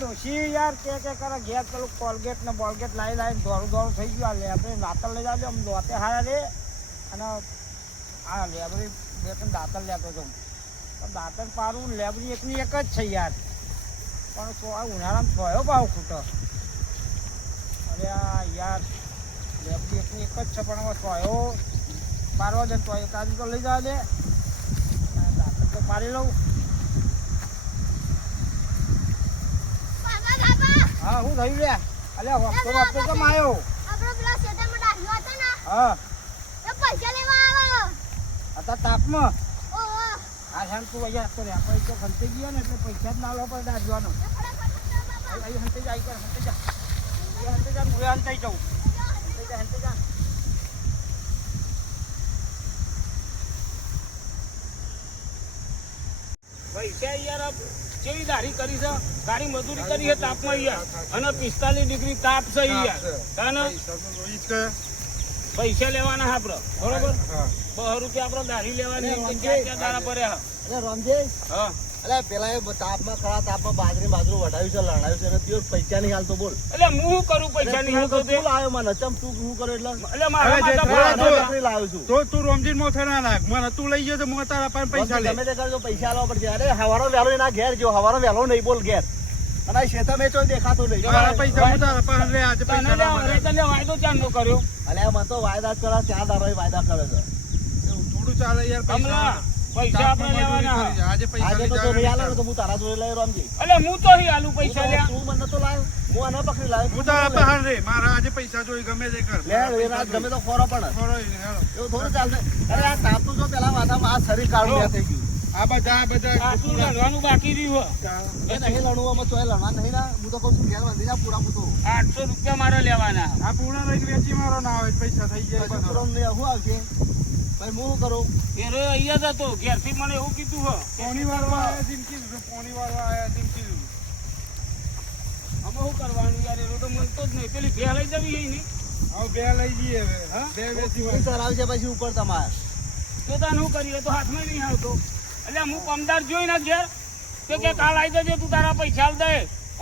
ડોશી યાર કે કરે ઘેર પેલું કોલગેટ ને બોલગેટ લાવી દોડું થઈ ગયું. આ લેબરી દાંતર લઈ જાજો આમ દોતે હારા રે. અને આ લેબરી બે ત્રણ દાંતર લેતો હતો પણ દાંતર પારું લેબરી એકની એક જ છે યાર. પણ ઉનાળામાં થયો ભાવ ખૂટો. અરે આ યાર લેબરી એકની એક જ છે પણ હવે થયો પારવા દે તો કાજુ તો લઈ જવા દે. દાંતર તો પાડી લઉં. હા હું થયું લે. અલ્યા વખતો વખતો કેમ આવ્યો? આપણે પેલા શેતામાં ડાઢ્યો હતો ને. હા એ પૈસા લેવા આવ્યો. અત્યારે તાપમાં. ઓહો. આ શામ તું અહીંયા તો રે આપણે તો ખંતી ગયો ને એટલે પૈસા જ ના લો પણ દાજવાનો. અહીં હંતે જા કર હંતે જા. એ હંતે જા હું હંતે જાઉં. હંતે જા. પૈસા યાર કેવી દાઢી કરી છે? ગાડી મજૂરી કરી છે તાપમાં યાર. અને 45 ડિગ્રી તાપ છે યાર. પૈસા લેવાના આપડે બરોબર. 2 રૂપિયા આપડે દાઢી લેવાની. ક્યાં દાડા પડ્યા? અરે રામજી, હા અલે પેલા એ તાપમાં ખરા તાપમાં બાજરું વઢાવ્યું છે, લણાવ્યું છે, અને તે પૈસા નહીં હાલતો બોલ. એટલે હું કરું પૈસા નહીં હાલતો? તું લાવ્યો મને ચમ તું શું કરે એટલે મારા લાવ્યો છું તો તું રોમજી મો થના નાખ મને તું લઈ ગયો તો મો તારા પાસે પૈસા લે. તમે તે કરજો, પૈસા આલવા પડશે. અરે હવારો વહેલો એના ઘેર જો, હવારો વહેલો નહીં બોલ ઘેર. અને શેતા મેચો દેખાતો નહીં. મારા પૈસા હું તારા પાસે લે. આજે પૈસા તને વાયદો ચાંદો કર્યો. અલે મને તો વાયદા જ કરે, 4 દાડા વાયદા કરે છે. થોડું ચાલે યાર. પૈસા આપણે લેવાના. આજે પૈસા આજે તો લઈ તું નહીં આલે જા. તો હું તારા જોડે લઈ રામજી. એટલે હું તો અહીં આલુ પૈસા લ્યા. તું મને તો લાવ, હું આને પકડી લાવ. હું તારા પાસે રે. મારા આજે પૈસા જોઈ ગમે તે કર. લે એના ગમે તો ખોરો પણ થોડો હેલો. એવું થોડું ચાલશે. અરે આ તાપતું જો પેલા વાતામાં આ શરીર કાઢું થઈ ગયું. આ બધા શું લડવાનું બાકી રહ્યું? એ નહીં લડવામાં ચોય લડવા નહીં ના. હું તો કહું છું ઘેર બાંધી જા પૂરા પૂતો. 800 રૂપિયા મારે લેવાના. આ પૂર્ણ રહી વેચી મારો ના આવે પૈસા થઈ જાય. પછી પૂરો નહીં શું આવશે ભાઈ? હું શું કરું? એ રે અહીંયા જ હતો. ઘેરથી મને એવું કીધું હો. પોણી વાળવા આયા જિંદગી દીધું. પોણી વાળવા આયા જિંદગી દીધું. અમે શું કરવાનું યાર? એ તો મનતો જ નહીં. પેલી ભે લઈ જવી નહીં. હવે 2 લઈ જઈએ હવે. હા? 2 વેચી શું કરાવશે પછી ઉપર તમારે? તો તાન શું કરીએ? તો હાથમાં નહીં આવતો. એટલે હું પમદાર જોઈ ને ઘેર તો કે કાલ આવી જજે, તું તારા પૈસા આલ દે.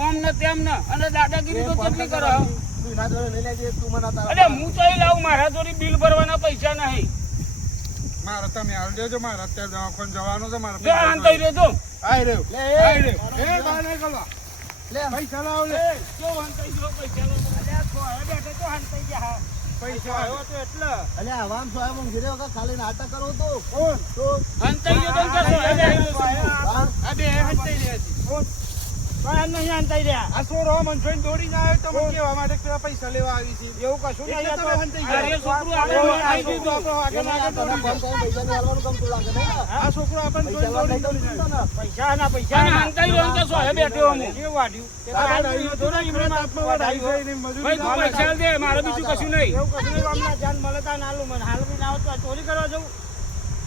ઓમ ને તેમ ને. અને દાદાગીરી તો કેટલી કરે? તું એના જોડે લઈ લેજે, તું મને તારા. એટલે હું તો અહીં લાવું. મારા જોડી બિલ ભરવાના પૈસા નહીં. મારે તમે હાલ દેજો. મારે અત્યારે દવાખાને જવાનું છે. મારે જો આંતઈ રહ્યો. આઈ રહ્યો. લે આઈ રહ્યો. એ બા નહીં કરવા. લે પૈસા લાવ લે. જો આંતઈ રહ્યો પૈસા લો. અલ્યા તો હવે બેઠે તો આંતઈ ગયા. પૈસા આવ્યો તો એટલે અલે આવામ સોય મન ઘરે વગર ખાલી નાટક કરો તો કોણ? તો આંતઈ ગયો તો કે હા? આ બે હંતાઈ રહ્યા છે. કોણ? પણ નહીં આંતઈ રહ્યા. આ સોરો મન જોઈને દોડીને આવ્યો તો મને કેવા માટે પેલા પૈસા લેવા આવી છે. એવું કશું નહીં. એટલે તમે હંતાઈ આ રે ગયા. છોકરું આવે આ આવી છોકરો દીધું. આપણો આગળ એને આ આગળ તને દોડી ફોન કરીને પૈસા નહીં આલવાનું ગમતું લાગે નહીં ને? આ છોકરો આપણને પૈસા જોઈને લેવા નહીં દોડીને ગમતું તને? પૈસા આંતઈ રહ્યો કે સોય બેઠો હું. કેવું વાઢ્યું? કે તારા ડાળીઓ થોડા ઈમરાન આત્મા વાઢાઈ વાઢાઈ ગયો. ગઈ ને મજૂરી ભાઈ તું ના પૈસા દે. મારે બીજું કશું નહીં. એવું કશું નહીં. હમણાં જાન મળે તા ના આલું. મને હાલ બી ના આવતો ચોરી કરવા જવું.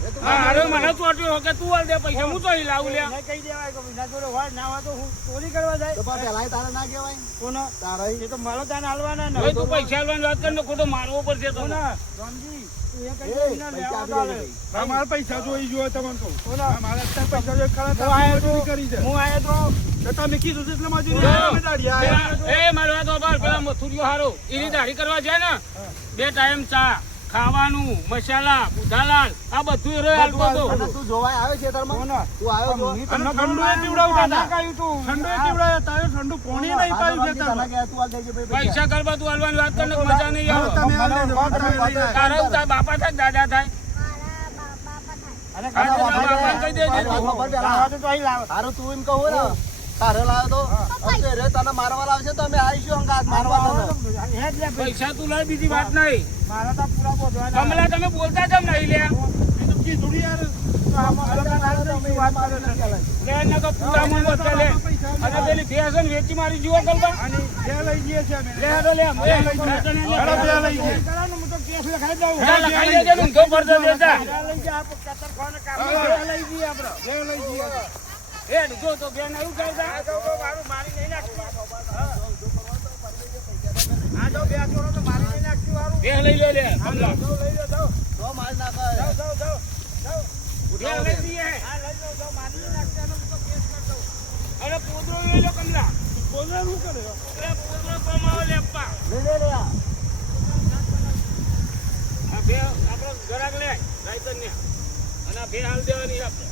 એ તો હા અરે મને ચોટ્યો કે તું હાલ દે પૈસા. હું તો અહીં લાવું લ્યા. એને કહી દેવાય કે વિના જોડે હોય ના હોય તો હું ચોરી કરવા જાય. તો પણ પેલાય તારે ના કહેવાય? કોનો? તારે એ તો મારો તાને હાલવાના ને. ભાઈ તું પૈસા હાલવાની વાત કર ને ખોટો મારવો પડશે તો. કોના? રામજી તું એ કહી એ દે ને પૈસા લેવા આપી તો દેજે હાલે. અમારે પૈસા જોઈ જોયો તમને કહું. કોના? અમારે અત્યારે પૈસા જોઈ ખરા હું આયો તમે તો મજૂરી કરી છે. હું આયો તો તો તમે કીધું છે એટલે મજૂરી અમે દાઢી આયા. એ મારો વાત સાંભળ. પેલા મથુરિયો હારો એની દાઢી કરવા જાય ને 2 ટાઈમ ચા ખાવાનું મસાલા બુધાલાલ આ બધું એ રોય આલતો હતો. અને તું જોવાય આવ્યો છે તારમાં? કોના? તું આવ્યો જો? અને ઠંડુ એ પીવડાવતા હતા. કહ્યું તું ઠંડુ એ પીવડાવતા તારે ઠંડુ પોણી નહીં પાયું છે તને તમે. કહે તું હાલ દેજે ભાઈ પૈસા કરવા તું હાલવાની વાત કર ને મજા નહીં હવે આવે. તમે હાલ દેજો. તમે લઈ જાય. તારા તારા બાપા થાય દાદા થાય. મારા બાપા થાય. અને તારા બાપાને કહી દેજે મારી તું. વાત સાંભળ પેલા. તારું તું એમ કહું ને તારે લાવ્યો તો હવે રે તને મારવા લાવશે તો અમે આવીશું અંગાત મારવા તને. પૈસા તું લાય બીજી વાત નહીં. મારા તો પૂરા બોધવાના. કમલા તમે બોલતા કેમ નહીં લે? એ તો કીધું ને યાર. લે ને તો પૂરા મન વધે લે. અને પેલી ફેશન વેચી મારી જુઓ કલબા. અને બે લઈ જઈએ છે અમે. લે હેડો લે. બે લઈ જઈએ. હેડો બે લઈ જઈએ. હું તો કેસ લખાઈ દઉં. હા, લખાઈ દેજે ને ઊંધો પડતો દેતા. લઈ જા આપ કતર ખાને કામ લઈ જઈએ આપણે. બે લઈ જઈએ. હેડ જો તો બેન એવું કરતા. આ તો મારું મારી નહીં નાખતી. આ જો બે છોરો તો મારી નહીં નાખતી વારું. બે લઈ લો લે. કમલા. લઈ લો જાઓ. તો માર નાખે. જાઓ. બે લઈ જઈએ. હા લઈ લો મારી નહીં નાખતી. આનો તો કેસ કર દઉં. અરે પોદરો લઈ લો કમલા. પોદરો લે લે આ. ગરાક લે રાયતન ને અને આ ભે હાલ દેવાની આપણે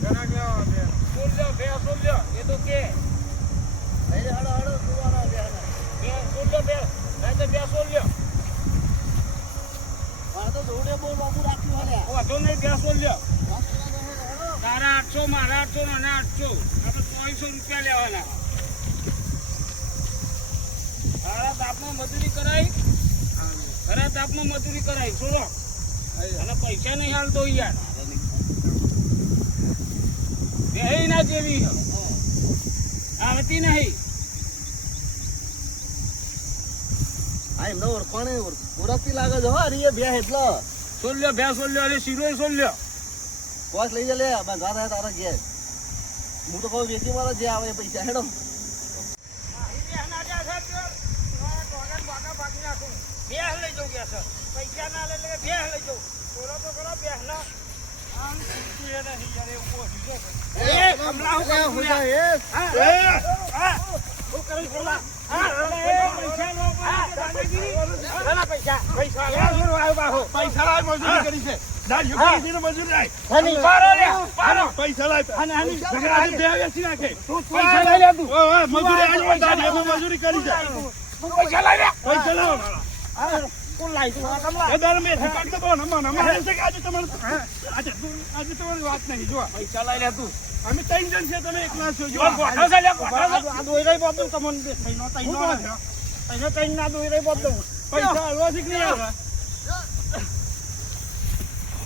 ઘણા ગયા બે સોલ લ્યો ભે સોલ લ્યો એ તો કે લઈ લે, હાલો, હાલો, સુવાના બેહના. ભે સોલ લ્યો ભે રાયતન ભે સોલ લ્યો મારે તો જોડે બહુ લાંબુ રાખ્યું હે લે. વાંધો નહીં ભે સોલ લ્યો વાત કરવા દો, હેડો. તારા 800 મારા 800 અને 800 આપણે 300 રૂપિયા લેવાના તારા તાપમાં મજૂરી કરાઈ ખરા તાપમાં મજૂરી કરાઈ છોડો અને પૈસા નહીં હાલતો યાર બે ના જેવી આવતી નહીં આ એમને ઓળખાણે ઓળખતી લાગે છે હો હરીએ બે એટલે સોલ્યો બે સોલ્યો અને શીરો સોલ્યો કોસ લઈ જા લે બંધવા થાય તારા ઘેર હું તો કહું વેચી મારો જે આવે એ પૈસા હેડો પૈસા ના લે બે લઈ જાઉં થોડો તો કરો બે ના અમે 3 જણ છે તમે એકલા છો જો પૈસા હાલવા શીખ નહીં આવે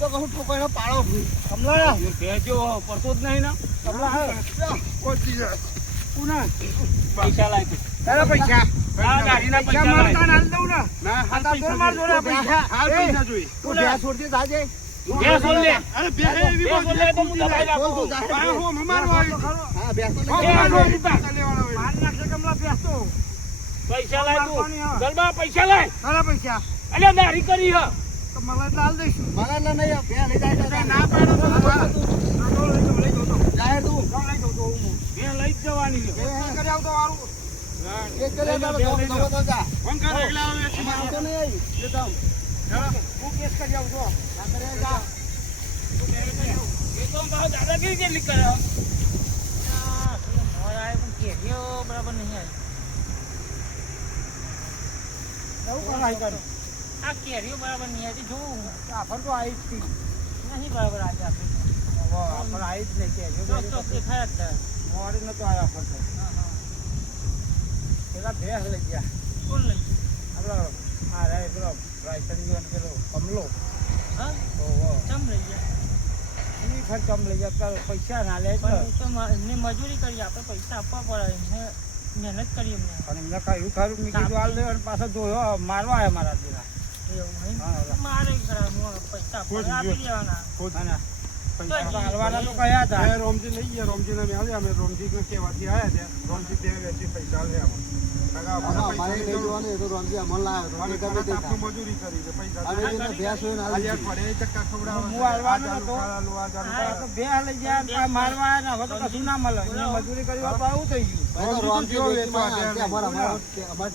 તો કહું ઠોકાઈ પાડો કમલા કહેજો પડતો જ નહીં ને કોચી જાય પૈસા લાય તારા પૈસા ગાડીના પૈસા મળતા ના હાલ પૈસા હાલ પૈસા જોઈ તું બે છોડતી જાજે બે સોલ લે અરે બે એવી બે સોલ લે તો હું દબાઈ નાખું. આ હો મમારો આવી હા બે તો હો લઈ જા. મારો પૈસા લેવાનો હોય પૈસા લાય તું ગરબા પૈસા લાય તારા પૈસા અલ્યા દાઢી કરી હ તો મને લાલ દઈશું મારા ના નહીં બે લઈ જાય ના પાડો તો જાય તું બે લઈ જ જવાની છે. કરી આવતો વારું એક કરે તો તો જા ફોન કર એકલા આવે છે એમાં આવતો નહીં એ તો હું કેસ કરી આવું છું. ના કરે જા એ તો બહુ દાદાગીરી કેટલી કરે હ. બરાબર નહીં આ કેરીઓ બરાબર નહીં આવી જોઉં આફર તો આવી જ નહીં બરાબર આજે આપણે આવી જ નહીં કેરીઓ દેખાય જ મોડી નતો આવ્યો આફર તો પેલા ભેંસ લઈ ગયા કોણ લઈ આપણો આ રે પેલો રાયસનજીવન પેલો કમલો હા ચમ લઈ ગયા એની ખર્ચ કમ લઈ ગયા તારો પૈસા ના લે એમને મજૂરી કરી આપણે પૈસા આપવા પડે એમને મહેનત કરી એમને અને એમને કહ્યું ખરું મેં કીધું હાલ દે અને પાછો જોયો મારવા આવ્યા મારા દીના એવું મારે પૈસા આપી દેવાના પૈસા હાલવાના તો કયા હતા રોમજી લઈ ગયા રોમજી ને મેં અમે રોમજી ને કેવાથી આવ્યા ત્યાં રોમજી ત્યાં વેચી પૈસા લે મારે લઈ જવાનું એ તો રમજી અમલ લાવ્યો તો ગમે તે થાય. મજૂરી કરી છે પૈસા હવે એને ભેંસ હોય ને હાલ આજે પડે ચક્કા ખવડાવવા હું હાલવાનો નતો. તો બે લઈ ગયા મારવા આવ્યા ને હવે તો કશું ના મળે એમને મજૂરી કરી બાપા આવું થઈ ગયું ભાઈ તો રમજી વેચીમાં આજે અમારા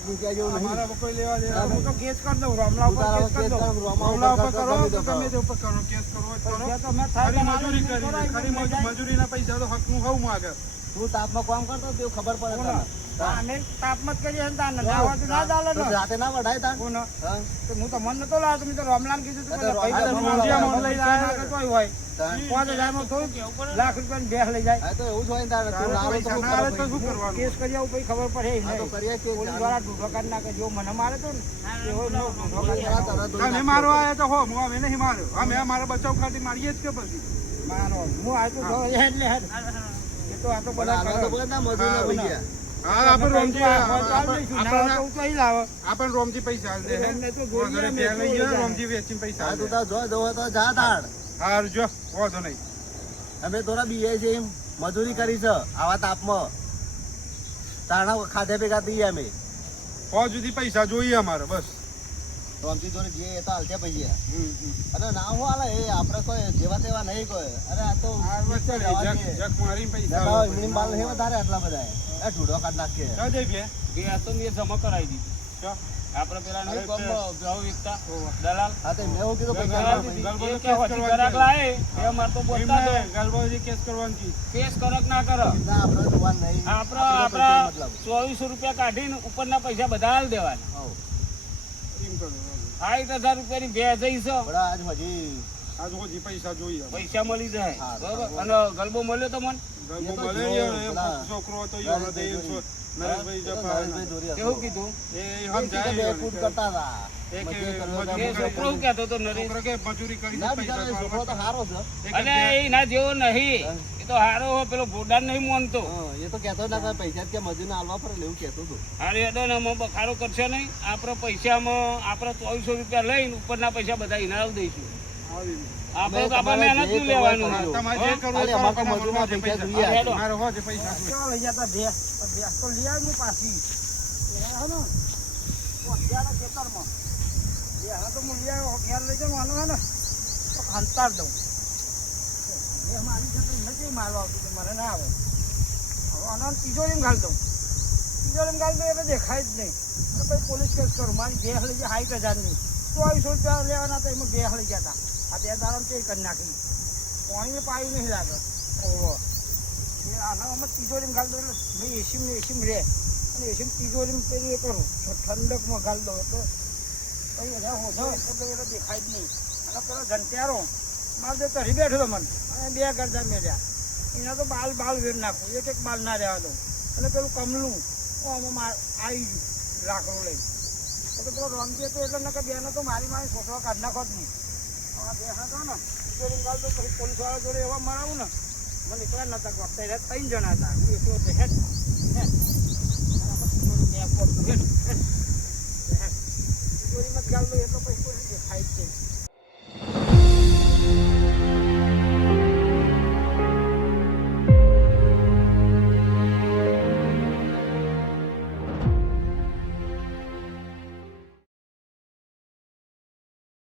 નીકળ્યા જેવું નહીં. અમારા કોઈ લેવા દે હું તો કેસ કરી દઉં રામલા તું ઉપર તારા કેસ કરી કેસ દઉં કર, મામલા ઉપર કરો ગમે તે ગમે તે કરો. ઉપર કરો કેસ કરવો હોય તો કરો પૈસા તો મેં થાય ખરી તો મજૂરી મારે કરી કરાવી ખરી દઉં. મજૂરીના પૈસા તો હકનું હોવું માંગે તું તાપમાં કામ કરતો તેવું ખબર પડે કોણ? તને. અમે તાપમત કરીએ ને તાને ના હોય તો ના ચાલે તો ને. જાતે ના વઢાય તાન. કોણ? હા? તો હું તો મન નતો લાવ્યો, તમે તો રામલાલ કીધું તું આ તો ભાઈ તો રામલાલ રામલાલ લઈ પૈસા જાય. ના કે તોય હોય તાન. 5000 માં થોડું લાખ રૂપિયાની ભેંસ લઈ જાય હા તો એવું જ હોય ને તારે. તું ના આવે તો શું પૈસા ના આવે તો કરે શું પછી? કરવાનું કેસ કરી આવું પછી ખબર પડે હા તો કરીએ કે પોલીસ વાળા ઢૂંઢો કાઢી નાખે જો મને મારે તો ને એવો એમનો ઢૂંઢો કાઢી નાખે. તમે મારો આયા તો હો હું અમે નહીં માર્યો અમે અમારા બચાવ ખાતી મારીએ જ કે પછી મારો હું આ તો જો એટલે હેડ. એ તો આ તો બધા હાલો તો બોલ ના મજૂરીના પૈસા. હા આપણે રોમજી આપણને આપણને રોમજી પૈસા આલ દે હે રોમને તો જોઈએ ઘરે અમે બે લઈ ગયા જોઈએ. રોમજી વેચીને પૈસા હા આલ તું દે તાર જો જવો તો જા તાણ. હારું જો વાંધો નહીં અમે થોડા બીએ છે એમ મજૂરી કરી છે આવા તાપમાં તાણા ખાધે ભેગા દઈએ અમે ફોજ સુધી પૈસા જોઈએ અમારે બસ તો આમથી જોડે જે એ તો હાલતે પૈયા અને ના હું હાલે એ આપણે કોઈ જેવા તેવા નહીં કોઈ અરે આ તો જક મારીને પૈસા જતા આલવા હોય, મીણ માલ હે વધારે આટલા બધા આ ઢૂંઢો કાઢ નાખીએ. ક્યાં જઈ બે એ તો મેં જમા કરાવી દીધી ક્યાં? આપણે પેલા નહીં અરે, ગમ ભાવ વિકતા ઓહો. દલાલ હા તો મેં એવું કીધું પૈસા કરાવી આપો. દીધી. એ કે હોજી ગ્રાહક લાવે એ અમારે તો બોલતા એમને તો ગાલબાજી કેસ કરવાની કી. કેસ કરક ના કરો ના, આપણે જોવાનું નહીં. આપણા પૈસા મતલબ. 2400 રૂપિયા કાઢીને ઉપરના પૈસા બધા હાલ દેવાના હોવ. એમ કરો. 60,000 રૂપિયાની બે જઈશો પણ આજ હજી આજ હજી પૈસા જોઈએ. પૈસા મળી જાય હા, બરોબર અને ગલબો મળ્યો તો મને ગલબો એ તો મળે જો, ને, પેલા છોકરો હતો એ નરેશભાઈ હૃદય જોઈ. નરેશભાઈ એ તો જપા નરેશભાઈ જોરી હતો. કેવું કીધું એ એ સમજાય કીધું બે ફૂટ કરતા હતા. એ કે મજૂરી કરવી હોય તો એ મજૂરી આપણે છોકરો શું કહેતો હતો નરેશ છોકરો કે મજૂરી કરી ના, બિચારો એ છોકરો તો સારો છે. અને એ ના જેવો નહીં એ તો હારો હોય, પેલો ભોડાન નહીં માનતો હા, એ તો કહેતો ના કે પૈસા જ કે મજૂરને આલવા પડે ને એવું કહેતો હતો. અરે એડો ને અમે બખાડો કરશે નહીં આપણે પૈસામાં આપણે 2400 રૂપિયા લઈને ઉપરના પૈસા બધા ઇનામ દઈશું આપણે તો આપણે મહેનત નું લેવાનું હા, તમારે જે કરવું ખાલી હોય અમારે તો કરો, મજૂરના તમારે પૈસા પૈસા જોઈએ. હેડો. મારે હોય પૈસા જોઈએ. કેવા લઈ જતા ભેંસ તો લઈ આવી હું પાછી પેલા હે ને અત્યારે ખેતરમાં ભેંસ તો હું લઈ આવ્યો ઘેર લઈ જાઉં આનો હે ને તો ખંતાર દઉં ભેંસ મારી છે તો નથી મારવા આવતું તો મને ના આવે હવે આનો તિજોરીમાં ઘાલ દઉં તિજોરીમાં ઘાલ દઉં એટલે દેખાય જ નહીં અને પછી પોલીસ કેસ કરું મારી ભેંસ લઈ જાય 60,000ની 2400 રૂપિયા લેવાના તો એમાં ભેંસ લઈ જતા આ 2 દાડામાં તે કરી નાખી પાણી પાયું નહીં લાગે ઓહો એ આના અમે તિજોરીમાં ઘાલ દઉં એટલે ભાઈ એસીમાં રહે અને એસીમાં તિજોરીમાં પેલું એ કરું તો ઠંડકમાં ઘાલ દઉં એટલે પછી બધા હોજો એટલે દેખાય જ નહીં અને પેલો ઘંટિયારો મારે તો તરી બેઠો હતો મને અને 2 ગરદા મેળ્યા એના તો બાલ વેર નાખું એક બાલ ના રહેવા દઉં અને પેલું કમલું આમાં આવી ગયું લાકડું લઈ તો પેલો રમજે તો એટલે નકર બેનો તો મારી છોકરો કાઢ નાખો જ નહીં હવે બેસા તો ને તિજોરીમાં ઘાલ દઉં પછી પોલીસવાળા જોડે એવા મરાવું ને મને એકલા નતા ગોઠતા એટલે 3 જણા હતા હું એકલો તો હેઠ તિજોરીમાં જ ગાલ દઉં એટલે પછી કોઈ દેખાય જ નહીં